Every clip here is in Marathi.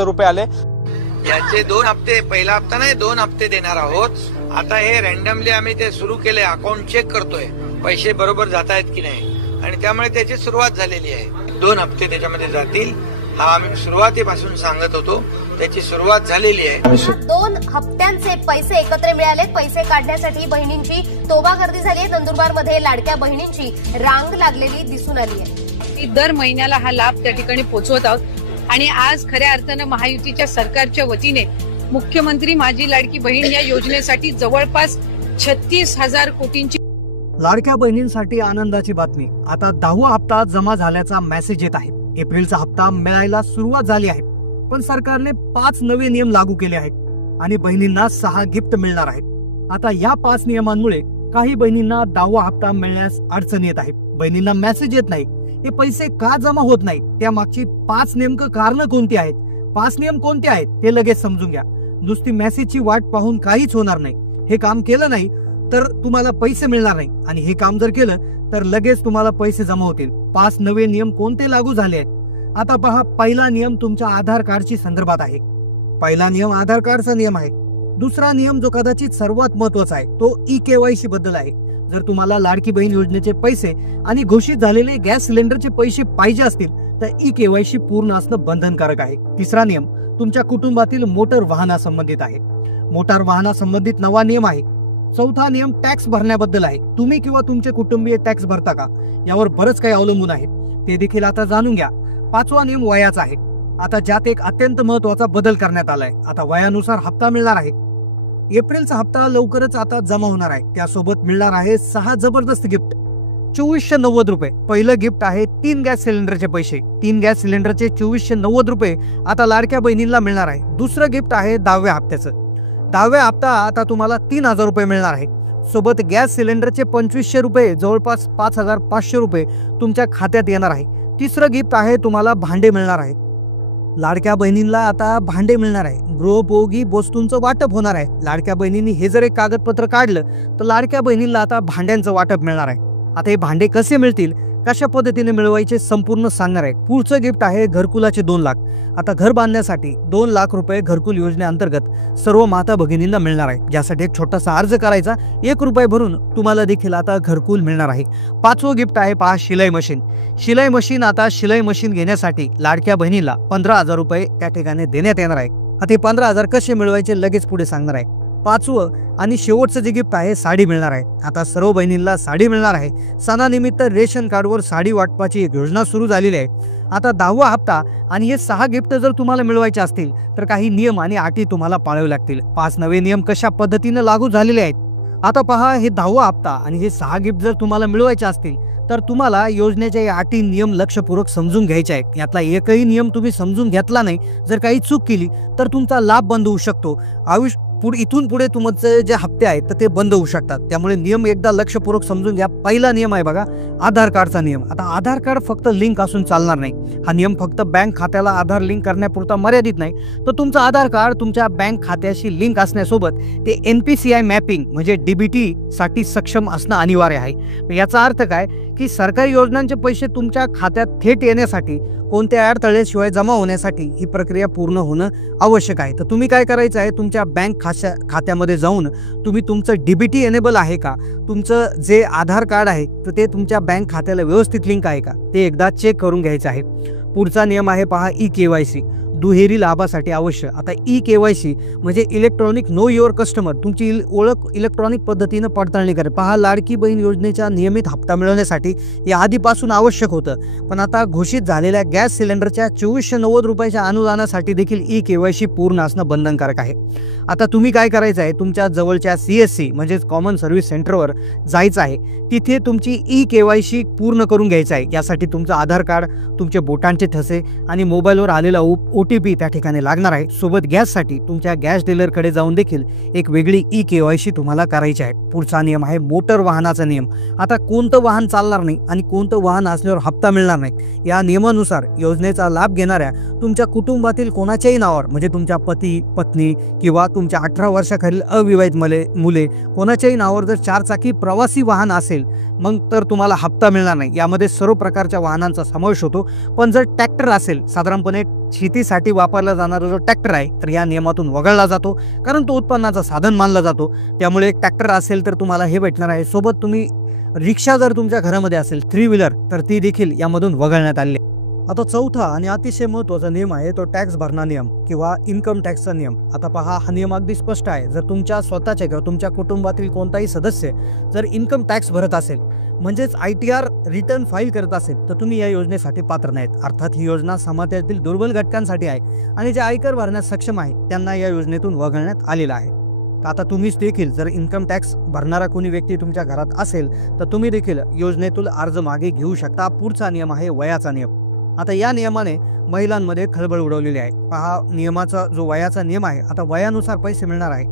रुपये आले। याचे 2 हप्ते, पहिला हप्ता नाही 2 हप्ते देणार आहोत। आता हे रॅन्डमली आम्ही ते सुरू केले, अकाउंट चेक करतोय पैसे बरोबर जात आहेत की नाही, आणि त्यामुळे त्याची सुरुवात झालेली आहे। 2 हप्ते त्याच्यामध्ये जातील, हा आम्ही सुरुवातीपासून सांगत होतो, त्याची सुरुवात झालेली आहे। 2 हप्त्यांचे पैसे एकत्र मिळाले। पैसे काढण्यासाठी बहिणींची तोबा गर्दी झाली आहे। नंदुरबार मध्ये लाडक्या बहिणींची रांग लागलेली दिसून आली आहे। दर महिन्याला हा लाभ त्या ठिकाणी पोहोचवत आहोत आणि आज खऱ्या अर्थानं महायुतीच्या सरकारच्या वतीने मुख्यमंत्री माझी लाडकी बहीण या योजनेसाठी जवळपास 36,000 कोटींची लाडक्या बहिणींसाठी आनंदाची बातमी। आता 10वा हप्ता जमा झाल्याचा मेसेज येत आहे। एप्रिलचा हप्ता मिळायला सुरुवात झाली आहे, पण सरकारने 5 नवे नियम लागू केले आहेत आणि बहिणींना 6 गिफ्ट मिळणार आहेत। आता या 5 नियमांमुळे काही बहिणींना 10वा हप्ता मिळण्यास अडचण येत आहे। बहिणींना मेसेज येत नाही, हे पैसे का जमा होत नाही, त्या मागची 5 नेमकं कारण कोणती आहेत, 5 नियम कोणते आहेत ते लगेच समजून घ्या। नुसती मेसेजची वाट पाहून काहीच होणार नाही। हे काम केलं नाही तर तुम्हाला पैसे मिळणार नाही, आणि हे काम जर केलं तर लगेच तुम्हाला पैसे जमा होतील। 5 नवे नियम कोणते लागू झाले आहेत आता पहा। पहिला नियम तुमच्या आधार कार्डची संदर्भात आहे। पहिला नियम आधार कार्डचा नियम आहे। दुसरा नियम जो कदाचित सर्वात महत्वाचा आहे तो ई-केवायसी बद्दल आहे। जर तुम्हाला लाडकी बहीण योजनेचे पैसे आणि घोषित झालेले गॅस सिलेंडरचे पैसे पाहिजे असतील तर ई-केवायसी पूर्ण असणं बंधनकारक आहे। तिसरा नियम तुमच्या कुटुंबातील मोटर वाहनासंबंधित आहे। मोटार वाहनासंबंधित नवा नियम आहे। चौथा नियम टॅक्स भरण्याबद्दल आहे। तुम्ही किंवा तुमचे कुटुंबीय टॅक्स भरता का, यावर बरंच काही अवलंबून आहे, ते देखील आता जाणून घ्या। 5वा नियम वयाचा आहे। आता ज्यात एक अत्यंत महत्वाचा बदल करण्यात आलाय। आता वयानुसार हप्ता मिळणार आहे। एप्रिलचा हप्ता लवकरच आता जमा होणार आहे। त्यासोबत मिळणार आहे 6 जबरदस्त गिफ्ट, 2490 रुपये। पहिलं गिफ्ट आहे 3 गॅस सिलेंडरचे पैसे। 3 गॅस सिलेंडरचे 2490 रुपये आता लाडक्या बहिणींना मिळणार आहे। दुसरं गिफ्ट आहे 10व्या हप्त्याचं। 10व्या हप्ता आता तुम्हाला 3000 रुपये मिळणार आहे। सोबत गॅस सिलेंडरचे 2500 रुपये, जवळपास 5500 रुपये तुमच्या खात्यात येणार आहे। तिसरं गिफ्ट आहे तुम्हाला भांडे मिळणार आहे। लाडक्या बहिणींना आता भांडे मिळणार आहे। गृहोपयोगी वस्तूंचं वाटप होणार आहे। लाडक्या बहिणींनी हे जर एक कागदपत्र काढलं तर लाडक्या बहिणींना आता भांड्यांचं वाटप मिळणार आहे। आता हे भांडे कसे मिळतील, कशा पद्धतीने मिळवायचे संपूर्ण सांगणार आहे। पुढचं गिफ्ट आहे घरकुलाचे 2 लाख। आता घर बांधण्यासाठी 2 लाख रुपये घरकुल योजनेअंतर्गत सर्व माता भगिनींना मिळणार आहे, ज्यासाठी एक छोटासा अर्ज करायचा, 1 रुपये भरून तुम्हाला देखील आता घरकुल मिळणार आहे। 5वं गिफ्ट आहे पहा शिलाई मशीन। शिलाई मशीन आता शिलाई मशीन घेण्यासाठी लाडक्या बहिणीला 15,000 रुपये त्या ठिकाणी देण्यात येणार आहे। आता हे 15,000 कसे मिळवायचे लगेच पुढे सांगणार आहे। 5वं आणि शेवटचं जे गिफ्ट आहे साडी मिळणार आहे। आता सर्व बहिणींना साडी मिळणार आहे। सणानिमित्त रेशन कार्डवर साडी वाटपाची एक योजना सुरू झालेली आहे। आता 10वा हप्ता आणि हे 6 गिफ्ट जर तुम्हाला मिळवायचे असतील तर काही नियम आणि अटी तुम्हाला पाळावे लागतील। 5 नवे नियम कशा पद्धतीने लागू झालेले आहेत आता पहा। हे 10वा हप्ता आणि हे 6 गिफ्ट जर तुम्हाला मिळवायचे असतील तर तुम्हाला योजनेच्या या अटी नियम लक्षपूर्वक समजून घ्यायचे आहेत। यातला एकही नियम तुम्ही समजून घेतला नाही, जर काही चूक केली तर तुमचा लाभ बंद होऊ शकतो। इथून पुढे तुमचे जे हप्ते आहेत तर ते बंद होऊ शकतात। त्यामुळे नियम एकदा लक्षपूर्वक समजून घ्या। पहिला नियम आहे बघा आधार कार्डचा नियम। आता आधार कार्ड फक्त लिंक असून चालणार नाही। हा नियम फक्त बँक खात्याला आधार लिंक करण्यापुरता मर्यादित नाही, तर तुमचं आधार कार्ड तुमच्या बँक खात्याशी लिंक असण्यासोबत ते NPCI मॅपिंग म्हणजे DBT साठी सक्षम असणं अनिवार्य आहे। याचा अर्थ काय की सरकारी योजनांचे पैसे तुमच्या खात्यात थेट येण्यासाठी कोणत्या अडथळ्याशिवाय जमा होण्यासाठी ही प्रक्रिया पूर्ण होणं आवश्यक आहे। तर तुम्ही काय करायचं आहे, तुमच्या बँक खात्यामध्ये जाऊन तुम्ही तुमचं DBT एनेबल आहे का, तुमचं जे आधार कार्ड आहे तर ते तुमच्या बँक खात्याला व्यवस्थित लिंक आहे का ते एकदा चेक करून घ्यायचं आहे। पुढचा नियम आहे पहा ई-केवायसी, दुहेरी लाभासाठी आवश्यक। आता ई-केवायसी म्हणजे इलेक्ट्रॉनिक नो युअर कस्टमर, तुमची ओळख इलेक्ट्रॉनिक पद्धतीनं पडताळणी करा। पहा लाडकी बहीण योजनेचा नियमित हप्ता मिळवण्यासाठी या आधीपासून आवश्यक होतं, पण आता घोषित झालेल्या गॅस सिलेंडरच्या 2490 रुपयाच्या अनुदानासाठी देखील ई-केवायसी पूर्ण असणं बंधनकारक आहे। आता तुम्ही काय करायचं आहे, तुमच्या जवळच्या CSC म्हणजेच कॉमन सर्व्हिस सेंटरवर जायचं आहे। तिथे तुमची ई-केवायसी पूर्ण करून घ्यायचं आहे। यासाठी तुमचं आधार कार्ड, तुमचे बोटांचे ठसे आणि मोबाईलवर आलेला OTP त्या ठिकाणी लागणार आहे। सोबत गॅससाठी तुमच्या गॅस डीलरकडे जाऊन देखील एक वेगळी ई-केवायसी तुम्हाला करायची आहे। पुढचा नियम आहे मोटर वाहनाचा नियम। आता कोणतं वाहन चालणार नाही आणि कोणतं वाहन असल्यावर हप्ता मिळणार नाही, या नियमानुसार योजनेचा लाभ घेणाऱ्या तुमच्या कुटुंबातील कोणाच्याही नावावर म्हणजे तुमच्या पती, पत्नी किंवा तुमच्या 18 वर्षाखालील अविवाहित मुले कोणाच्याही नावावर जर 4 चाकी प्रवासी वाहन असेल मग तर तुम्हाला हप्ता मिळणार नाही। यामध्ये सर्व प्रकारच्या वाहनांचा समावेश होतो, पण जर ट्रॅक्टर असेल, साधारणपणे शेतीसाठी वापरला जाणारा जो ट्रॅक्टर आहे तर या नियमातून वगळला जातो, कारण तो उत्पन्नाचं साधन मानला जातो. त्यामुळे एक ट्रॅक्टर असेल तर तुम्हाला हे भेटणार आहे. सोबत तुम्ही रिक्षा जर तुमच्या घरामध्ये असेल 3 व्हीलर तर ती देखील यामधून वगळण्यात आली. आता चौथा आणि अतिशय महत्त्वाचा नियम आहे तो टॅक्स भरणा नियम किंवा इन्कम टॅक्सचा नियम. आता पहा, हा नियम अगदी स्पष्ट आहे. जर तुमच्या स्वतःच्या किंवा तुमच्या कुटुंबातील कोणताही सदस्य जर इन्कम टॅक्स भरत असेल, म्हणजेच ITR रिटर्न फाईल करत असेल, तर तुम्ही या योजनेसाठी पात्र नाहीत. अर्थात ही योजना समाजातील दुर्बल घटकांसाठी आहे आणि जे आयकर भरण्यास सक्षम आहे त्यांना या योजनेतून वगळण्यात आलेलं आहे. तर आता तुम्हीच देखील जर इन्कम टॅक्स भरणारा कोणी व्यक्ती तुमच्या घरात असेल तर तुम्ही देखील योजनेतून अर्ज मागे घेऊ शकता. पुढचा नियम आहे वयाचा नियम. आता या नियमाने महिलांमध्ये खळबळ उडवलेली आहे. पहा, नियमाचा जो वयाचा नियम आहे, आता वयानुसार पैसे मिळणार आहे.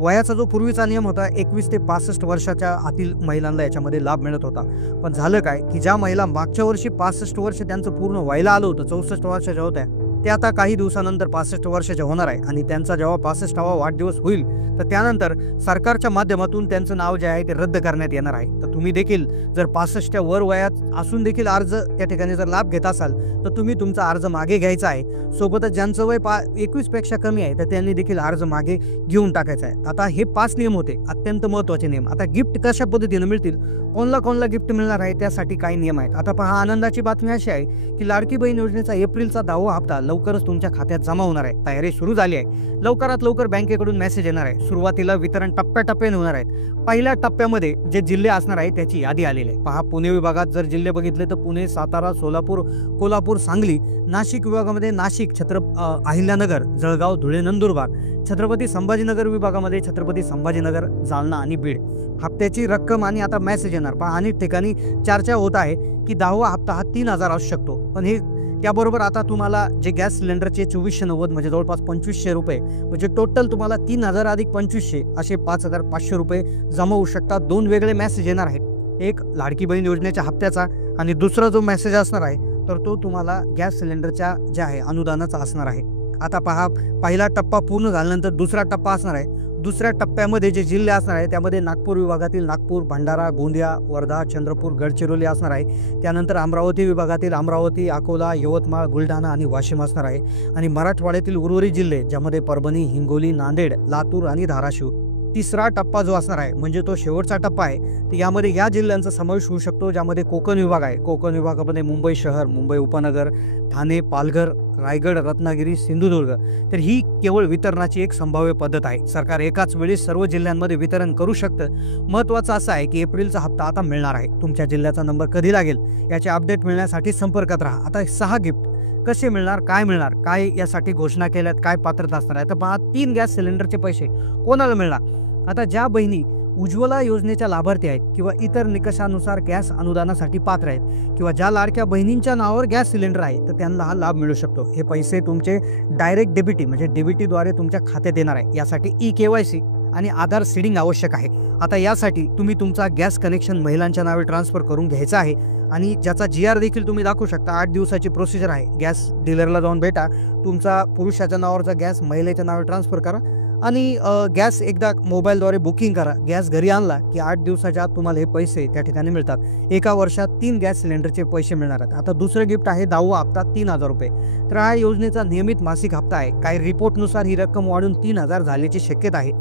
वयाचा जो पूर्वीचा नियम होता 21 ते 65 वर्षाच्या आतील महिलांना याच्यामध्ये लाभ मिळत होता. पण झालं काय की ज्या महिला मागच्या वर्षी 65 वर्ष त्यांचं पूर्ण व्हायला आलं होतं, 64 वर्षाच्या होत्या, ते आता काही दिवसानंतर 65 वर्षाच्या होणार आहे. आणि त्यांचा जेव्हा 65वा वाढदिवस होईल तर त्यानंतर सरकारच्या माध्यमातून त्यांचं नाव जे आहे ते रद्द करण्यात येणार आहे. तर तुम्ही देखील जर 65च्या वर वयात असून देखील अर्ज त्या ठिकाणी जर लाभ घेत असाल तर तुम्ही तुमचा अर्ज मागे घ्यायचा आहे. सोबतच ज्यांचं वय 21 पेक्षा कमी आहे तर त्यांनी देखील अर्ज मागे घेऊन टाकायचा आहे. आता हे 5 नियम होते, अत्यंत महत्त्वाचे नियम. आता गिफ्ट कशा पद्धतीने मिळतील, कोणला गिफ्ट मिळणार आहे, त्यासाठी काही नियम आहेत. आता पहा, आनंदाची बातमी अशी आहे की लाडकी बहीण योजनेचा एप्रिलचा 10वा हप्ता लवकरच तुमच्या खात्यात जमा होणार आहे. तयारी सुरू झाली आहे. लवकरात लवकर बँकेकडून मेसेज येणार आहे. सुरुवातीला वितरण टप्प्याटप्प्याने होणार आहेत. पहिल्या टप्प्यामध्ये जे जिल्हे असणार आहे त्याची यादी आलेली आहे. पहा, पुणे विभागात जर जिल्हे बघितले तर पुणे, सातारा, सोलापूर, कोल्हापूर, सांगली. नाशिक विभागामध्ये नाशिक, अहिल्यानगर, जळगाव, धुळे, नंदुरबार. छत्रपती संभाजीनगर विभागामध्ये छत्रपती संभाजीनगर, जालना आणि बीड. हप्त्याची रक्कम आणि आता मेसेज येणार. पहा, अनेक ठिकाणी चर्चा होत आहे की 10वा हप्ता हा 3000 असू शकतो. पण हे त्याबरोबर आता तुम्हाला जे गॅस सिलेंडरचे 2490 म्हणजे जवळपास 2500 रुपये, म्हणजे टोटल तुम्हाला 3000 अधिक 2500 असे 5500 रुपये जमा होऊ शकतात. 2 वेगळे मेसेज येणार आहेत. एक लाडकी बहीण योजनेच्या हप्त्याचा आणि दुसरा जो मेसेज असणार आहे तर तो तुम्हाला गॅस सिलेंडरच्या जे आहे अनुदानाचा असणार आहे. आता पहा, पहिला टप्पा पूर्ण झाल्यानंतर दुसरा टप्पा असणार आहे. दुसऱ्या टप्प्यामध्ये जे जिल्हे असणार आहे त्यामध्ये नागपूर विभागातील नागपूर, भंडारा, गोंदिया, वर्धा, चंद्रपूर, गडचिरोली असणार आहे. त्यानंतर अमरावती विभागातील अमरावती, अकोला, यवतमाळ, बुलढाणा आणि वाशिम असणार आहे. आणि मराठवाड्यातील उर्वरित जिल्हे ज्यामध्ये परभणी, हिंगोली, नांदेड, लातूर आणि धाराशिव. तिसरा टप्पा जो असणार आहे म्हणजे तो शेवटचा टप्पा आहे, तर यामध्ये या जिल्ह्यांचा समावेश होऊ शकतो ज्यामध्ये कोकण विभाग आहे. कोकण विभागामध्ये मुंबई शहर, मुंबई उपनगर, ठाणे, पालघर, रायगड, रत्नागिरी, सिंधुदुर्ग. तर ही केवळ वितरणाची एक संभाव्य पद्धत आहे. सरकार एकाच वेळी सर्व जिल्ह्यांमध्ये वितरण करू शकतं. महत्त्वाचं असं आहे की एप्रिलचा हप्ता आता मिळणार आहे. तुमच्या जिल्ह्याचा नंबर कधी लागेल याचे अपडेट मिळण्यासाठी संपर्कात राहा. आता 6 गिफ्ट कसे मिळणार, काय मिळणार, काय यासाठी घोषणा केल्यात, काय पात्रता असणार आहे. तर पहा, 3 गॅस सिलेंडरचे पैसे कोणाला मिळणार. आता ज्या बहिणी उज्ज्वला योजनेच्या लाभार्थी आहेत किंवा इतर निकषानुसार गॅस अनुदानासाठी पात्र आहेत किंवा ज्या लाडक्या बहिणींच्या नावावर गॅस सिलेंडर आहे तर त्यांना हा लाभ मिळू शकतो. हे पैसे तुमचे डायरेक्ट डेबिटी म्हणजे DBTद्वारे तुमच्या खात्यात येणार आहे. यासाठी eKYC आणि आधार सीडिंग आवश्यक आहे. आता यासाठी तुम्ही तुमचा गॅस कनेक्शन महिलांच्या नावे ट्रान्सफर करून घ्यायचा आहे आणि ज्याचा GR देखील तुम्ही दाखवू शकता. 8 दिवसाची प्रोसिजर आहे. गॅस डीलरला जाऊन भेटा, तुमचा पुरुषाच्या नावावरचा गॅस महिलेच्या नावे ट्रान्सफर करा आणि गॅस एकदा मोबाईलद्वारे बुकिंग करा. गॅस घरी आणला की 8 दिवसाच्या आत तुम्हाला हे पैसे त्या ठिकाणी मिळतात. 1 वर्षात 3 गॅस सिलेंडरचे पैसे मिळणार आहेत. आता दुसरं गिफ्ट आहे 10वा हप्ता 3000 रुपये. तर हा योजनेचा नियमित मासिक हप्ता आहे. काही रिपोर्टनुसार ही रक्कम वाढून 3000 झाल्याची शक्यता आहे.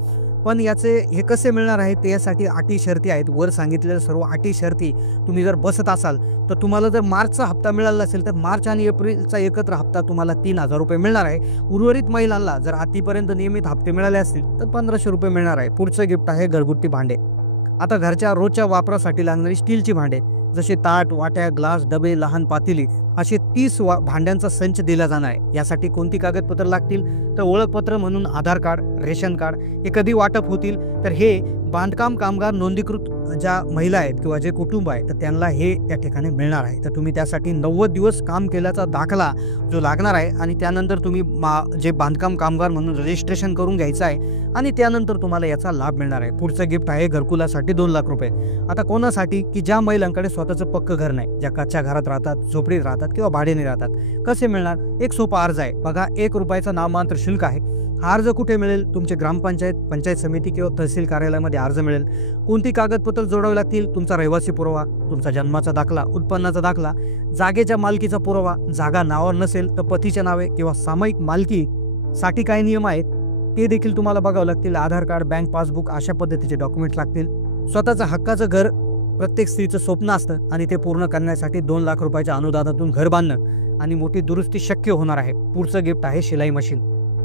पण याचे हे कसे मिळणार आहे ते यासाठी अटी शर्ती आहेत. वर सांगितलेल्या सर्व अटी शर्ती तुम्ही जर बसत असाल तर तुम्हाला जर मार्चचा हप्ता मिळाला असेल तर मार्च आणि एप्रिलचा एकत्र हप्ता तुम्हाला 3000 रुपये मिळणार आहे. उर्वरित महिलांना जर आतापर्यंत नियमित हप्ते मिळाले असतील तर 1500 रुपये मिळणार आहे. पुढचं गिफ्ट आहे घरगुती भांडे. आता घरच्या रोजच्या वापरासाठी लागणारी स्टीलची भांडे जसे ताट, वाट्या, ग्लास, डबे, लहान पातेली असे 30 भांड्यांचा संच दिला जाणार आहे. यासाठी कोणती कागदपत्र लागतील तर ओळखपत्र म्हणून आधार कार्ड, रेशन कार्ड. हे कधी वाटप होतील तर हे बांधकाम कामगार नोंदणीकृत ज्या महिला आहेत किंवा जे कुटुंब आहे तर त्यांना हे त्या ठिकाणी मिळणार आहे. तर तुम्ही त्यासाठी 90 दिवस काम केल्याचा दाखला जो लागणार आहे आणि त्यानंतर तुम्ही जे बांधकाम कामगार म्हणून रजिस्ट्रेशन करून घ्यायचं आहे आणि त्यानंतर तुम्हाला याचा लाभ मिळणार आहे. पुढचं गिफ्ट आहे घरकुलासाठी 2 लाख रुपये. आता कोणासाठी की ज्या महिलांकडे स्वतःचं पक्क घर नाही, ज्या कच्च्या घरात राहतात, झोपडीत राहतात, राहतात किंवा भाड्याने राहतात. कसे मिळणार? एक सोपा अर्ज आहे बघा, 1 रुपयाचं नाममात्र शुल्क आहे. हा अर्ज कुठे मिळेल? तुमचे ग्रामपंचायत, पंचायत समिती किंवा तहसील कार्यालयामध्ये अर्ज मिळेल. कोणती कागदपत्र जोडावी लागतील? तुमचा रहिवासी पुरावा, तुमचा जन्माचा दाखला, उत्पन्नाचा दाखला, जागेच्या मालकीचा पुरावा. जागा नावावर नसेल तर पतीच्या नावे किंवा सामायिक मालकीसाठी काय नियम आहेत ते देखील तुम्हाला बघावं लागतील. आधार कार्ड, बँक पासबुक अशा पद्धतीचे डॉक्युमेंट्स लागतील. स्वतःचं हक्काचं घर प्रत्येक स्त्रीचं स्वप्न असतं आणि ते पूर्ण करण्यासाठी 2 लाख रुपयाच्या अनुदानातून घर बांधणं आणि मोठी दुरुस्ती शक्य होणार आहे. पुढचं गिफ्ट आहे शिलाई मशीन.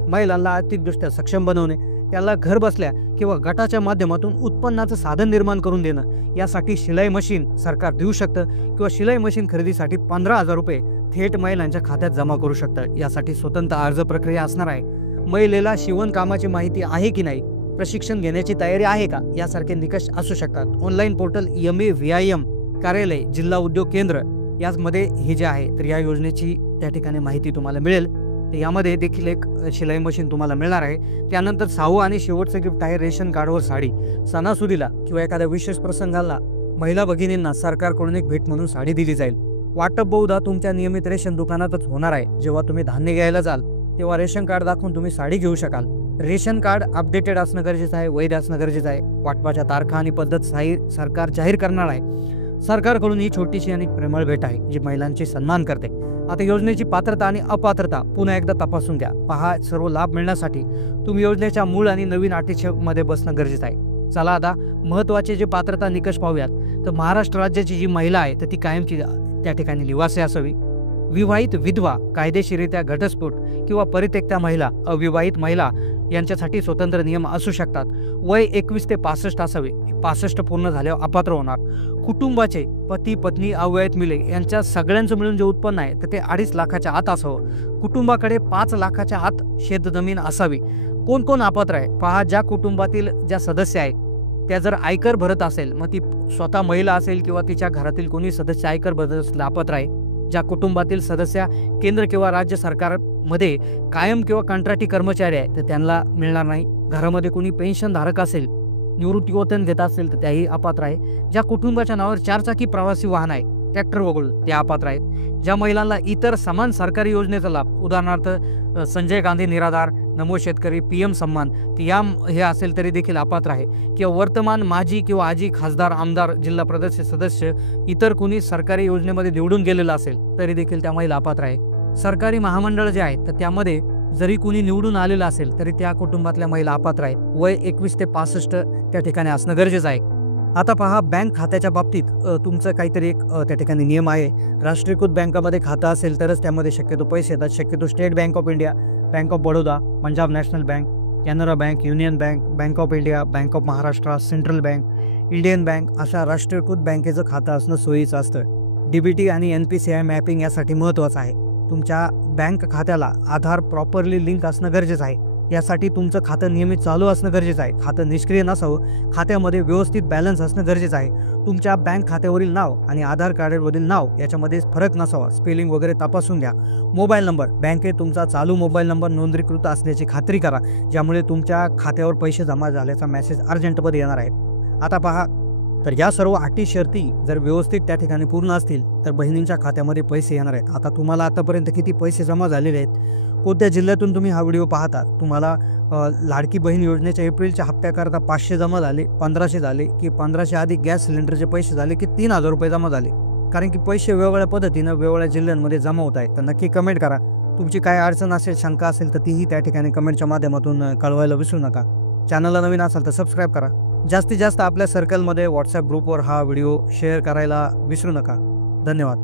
महिलांना आर्थिकदृष्ट्या सक्षम बनवणे, त्याला घर बसल्या किंवा गटाच्या माध्यमातून उत्पन्नाचं साधन निर्माण करून देणं, यासाठी शिलाई मशीन सरकार देऊ शकतं किंवा शिलाई मशीन खरेदीसाठी 15,000 रुपये थेट महिलांच्या खात्यात जमा करू शकतं. यासाठी स्वतंत्र अर्ज प्रक्रिया असणार आहे. महिलेला शिवणकामाची माहिती आहे की नाही, प्रशिक्षण घेण्याची तयारी आहे का, यासारखे निकष असू शकतात. ऑनलाईन पोर्टल MAVIM कार्यालय, जिल्हा उद्योग केंद्र यामध्ये हे जे आहे तर या योजनेची त्या ठिकाणी माहिती तुम्हाला मिळेल. तर यामध्ये देखील एक शिलाई मशीन तुम्हाला मिळणार आहे. त्यानंतर 6वं आणि शेवटचं गिफ्ट आहे रेशन कार्डवर साडी. सणासुदीला किंवा एखाद्या विशेष प्रसंगाला महिला भगिनींना सरकारकडून एक भेट म्हणून साडी दिली जाईल. वाटप बहुधा तुमच्या नियमित रेशन दुकानातच होणार आहे. जेव्हा तुम्ही धान्य घ्यायला जाल तेव्हा रेशन कार्ड दाखवून तुम्ही साडी घेऊ शकाल. रेशन कार्ड अपडेटेड असणं गरजेचं आहे, वैध असणं गरजेचं आहे. वाटपाच्या तारखा आणि पद्धत सरकार जाहीर करणार आहे. सरकारकडून ही छोटीशी आणि प्रेमळ भेट आहे जी महिलांची सन्मान करते. आता योजनेची पात्रता आणि अपात्रता पुन्हा एकदा तपासून घ्या. पहा, सर्व लाभ मिळण्यासाठी तुम्ही योजनेच्या मूळ आणि नवीन अटीमध्ये बसणं गरजेचं आहे. चला आता महत्त्वाचे जे पात्रता निकष पाहूयात. तर महाराष्ट्र राज्याची जी महिला आहे तर ती कायमची त्या ठिकाणी निवासी असावी. विवाहित विधवा, कायदेशीरित्या घटस्फोट किंवा परित्यक्त्या महिला, अविवाहित महिला यांच्यासाठी स्वतंत्र नियम असू शकतात. वय 21 ते 65 असावे. 65 पूर्ण झाल्यावर अपात्र होणार. कुटुंबाचे पती, पत्नी, अविवाहित मुले यांच्या सगळ्यांचं मिळून जे उत्पन्न आहे तर ते 2.5 लाखाच्या आत असावं. कुटुंबाकडे 5 लाखाच्या आत शेतजमीन असावी. कोण कोण अपात्र आहे? पहा, ज्या कुटुंबातील ज्या सदस्य आहेत त्या जर आयकर भरत असेल, मग ती स्वतः महिला असेल किंवा तिच्या घरातील कोणी सदस्य आयकर भरत असेल अपात्र आहे. ज्या कुटुंबातील सदस्य केंद्र किंवा राज्य सरकारमध्ये कायम किंवा कंत्राटी कर्मचारी आहे तर त्यांना मिळणार नाही. घरामध्ये कोणी पेन्शन धारक असेल, निवृत्तीवेतन घेत असेल तर त्याही अपात्र आहे. ज्या कुटुंबाच्या नावावर 4 चाकी प्रवासी वाहन आहे, ट्रॅक्टर वगळून, ते अपात्र आहेत. ज्या महिलांना इतर समान सरकारी योजनेचा लाभ, उदाहरणार्थ संजय गांधी निराधार, नमो शेतकरी, PM सन्मान, हे असेल तरी देखील अपात्र आहे. किंवा वर्तमान माजी किंवा आजी खासदार, आमदार, जिल्हा परिषद सदस्य, इतर कोणी सरकारी योजनेमध्ये निवडून गेलेलं असेल तरी देखील त्या महिला अपात्र आहे. सरकारी महामंडळ जे आहेत तर त्यामध्ये जरी कोणी निवडून आलेलं असेल तरी त्या कुटुंबातल्या महिला अपात्र आहेत. वय 21 ते 65 त्या ठिकाणी असणं गरजेचं आहे. आता पहा, बँक खात्याच्या बाबतीत तुमचं काहीतरी एक त्या ठिकाणी नियम आहे. राष्ट्रीयकृत बँकामध्ये खातं असेल तरच त्यामध्ये शक्यतो पैसे येतात. शक्यतो state bank of India, bank of Baroda, Punjab national bank, Canara bank, union bank, bank of India, bank of Maharashtra, central bank, Indian bank अशा राष्ट्रीयकृत बँकेचं खातं असणं सोयीचं असतं. DBT आणि NPCI मॅपिंग यासाठी महत्त्वाचं आहे. तुमच्या बँक खात्याला आधार प्रॉपरली लिंक असणं गरजेचं आहे. यासाठी तुमचं खातं नियमित चालू असणं गरजेचं आहे. खातं निष्क्रिय नसावं. खात्यामध्ये व्यवस्थित बॅलन्स असणं गरजेचं आहे. तुमच्या बँक खात्यावरील नाव आणि आधार कार्डवरील नाव याच्यामध्ये फरक नसावा. स्पेलिंग वगैरे तपासून घ्या. मोबाईल नंबर, बँकेत तुमचा चालू मोबाईल नंबर नोंदणीकृत असल्याची खात्री करा, ज्यामुळे तुमच्या खात्यावर पैसे जमा झाल्याचा मेसेज अर्जंटमध्ये येणार आहे. आता पहा, तर या सर्व अटी शर्ती जर व्यवस्थित त्या ठिकाणी पूर्ण असतील तर बहिणींच्या खात्यामध्ये पैसे येणार आहेत. आता तुम्हाला आतापर्यंत किती पैसे जमा झालेले आहेत, कोणत्या जिल्ह्यातून तुम्ही हा व्हिडिओ पाहता, तुम्हाला लाडकी बहीण योजनेच्या एप्रिलच्या हप्त्याकरता 500 जमा झाले, 1500 झाले, की 1500 आधी गॅस सिलेंडरचे पैसे झाले, की 3000 रुपये जमा झाले? कारण की पैसे वेगवेगळ्या पद्धतीनं वेगवेगळ्या जिल्ह्यांमध्ये जमा होत आहेत. तर नक्की कमेंट करा. तुमची काय अडचण असेल, शंका असेल तर तीही त्या ठिकाणी कमेंटच्या माध्यमातून कळवायला विसरू नका. चॅनलला नवीन असाल तर सबस्क्राईब करा. जास्तीत जास्त आपल्या सर्कलमध्ये व्हॉट्सॲप ग्रुपवर हा व्हिडिओ शेअर करायला विसरू नका. धन्यवाद.